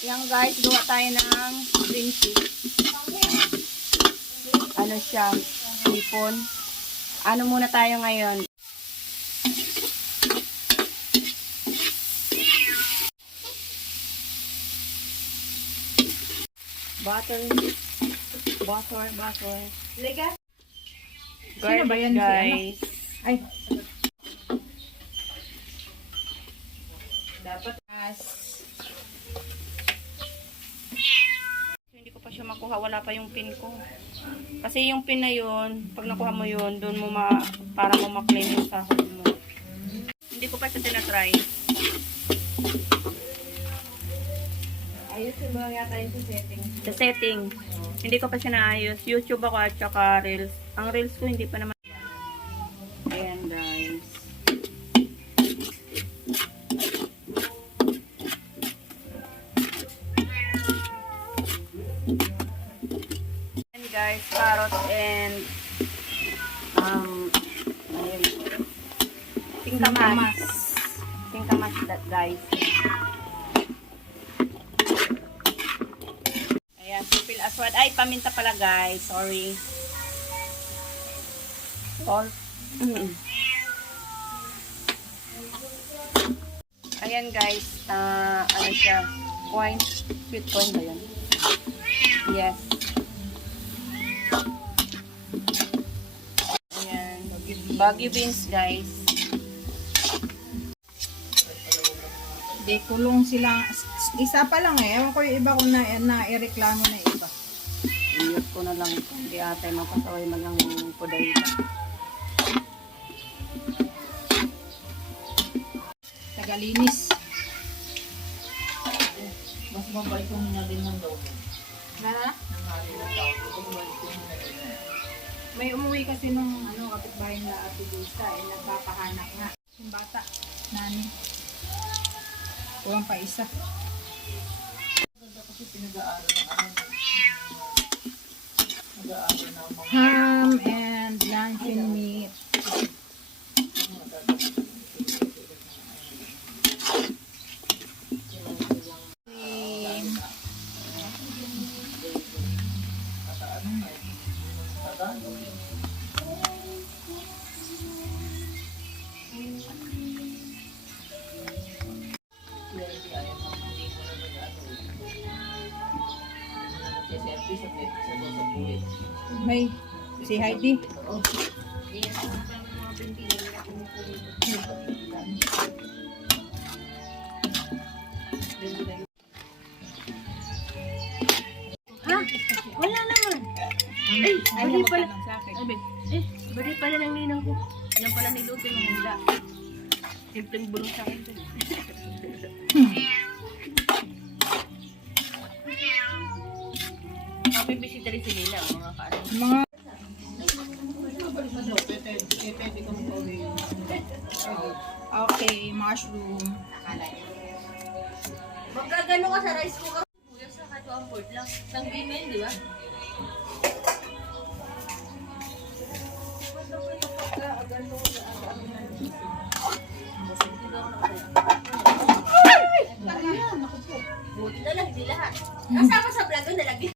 Yan guys, gawa tayo ng green cheese. Ano siya? Sipon. Ano muna tayo ngayon? Butter. Liga? Garlic, ba yan, si guys. Ay. Dapat Hindi ko pa siya makuha. Wala pa yung pin ko. Kasi yung pin na yun, pag nakuha mo yun, doon mo para mo maklaim yung sahod mo. Hindi ko pa siya tinatry. ayusin mo yata yung sa setting. Sa setting. Hindi ko pa siya naayos. YouTube ako at saka Reels. Ang Reels ko hindi pa naman. Ayan guys. Ayan guys, carrot and ayun. Singkamas. Singkamas guys. Ayan, sipil aswad. Ay, paminta pala guys. Sorry. Salt. Ayan guys. Ano siya? Coin. Sweet coin ba yan? Yes. Ayan. Baguio beans guys. Di kulong sila. Isa pa lang eh. Ewan ko yung iba kung na-reklamo na iba. Iyot ko na lang ito. Hindi ata mapasaway man lang puday. Tagalinis. Mas mabait kung hinalin ng daw. Na? Hinalin ng tao. Mas mabait kung hinalin na. May umuwi kasi nung kapitbahay na Ate Lisa eh. Nagpapahanak nga. Yung bata. Nani. Kulang pa isa. Ganda kasi pinag-aaral ng nag-aaral na ang mga Ham and luncheon meat. May si Heidi. Ha? Wala naman. Ay, bali pala. Bali pala ng ninang ko. Yan pala niluto ng hula. Simpleng bulong sa akin. Happy bisita rin si Lila, mga kaano. Mga pwede kang pauwi. okay, mushroom. Magkagano ka sa rice cooker? Kuya sa kato ang board lang. Sang email, di ba?